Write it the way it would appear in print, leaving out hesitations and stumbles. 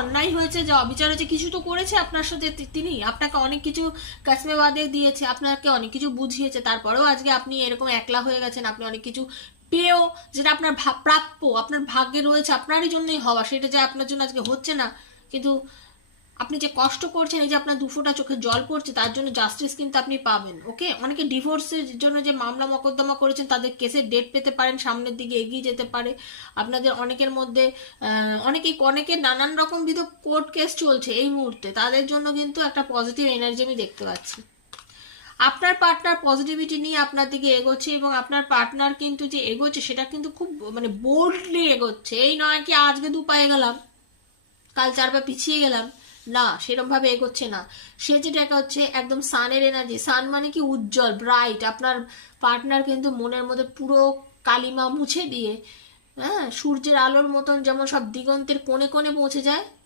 অন্যায় হয়েছে, যে অবিচার হয়েছে, কিছু তো করেছে আপনার সাথে তিনি, আপনাকে অনেক কিছু কাশ্মে বাদে দিয়েছে, আপনাকে অনেক কিছু বুঝিয়েছে, তারপরেও আজকে আপনি এরকম একলা হয়ে গেছেন। আপনি অনেক কিছু পেয়েও, যেটা আপনার প্রাপ্য, আপনার ভাগ্যে রয়েছে, আপনারই জন্যই হওয়া, সেটা যে আপনার জন্য আজকে হচ্ছে না। কিন্তু আপনি যে কষ্ট করছেন, এই যে আপনার দুফোঁটা চোখে জল পড়ছে, তার জন্য জাস্টিস কিন্তু আপনি পাবেন। ওকে, অনেকে ডিভোর্সের জন্য যে মামলা মকদ্দমা করেছেন, তাদের কেসের ডেট পেতে পারেন, সামনের দিকে এগিয়ে যেতে পারে। আপনাদের অনেকের মধ্যে অনেকের নানান রকম বিধ কোর্ট কেস চলছে এই মুহূর্তে, তাদের জন্য কিন্তু একটা পজিটিভ এনার্জি আমি দেখতে পাচ্ছি। আপনার পার্টনার পজিটিভিটি নিয়ে আপনার দিকে এগোচ্ছে, এবং আপনার পার্টনার কিন্তু যে এগোচ্ছে সেটা কিন্তু খুব মানে বোল্ডলি এগোচ্ছে। এই নয় কি আজকে 2 পায়ে গেলাম, কাল 4 পা পিছিয়ে গেলাম, না, সেরকম ভাবে এগোচ্ছে না। সে যেটা হচ্ছে একদম সানের এনার্জি। সান মানে কি উজ্জ্বল, ব্রাইট। আপনার পার্টনার কিন্তু মনের মধ্যে পুরো কালিমা মুছে দিয়ে, হ্যাঁ, সূর্যের আলোর মতন যেমন সব দিগন্তের কোণে কোণে পৌঁছে যায়,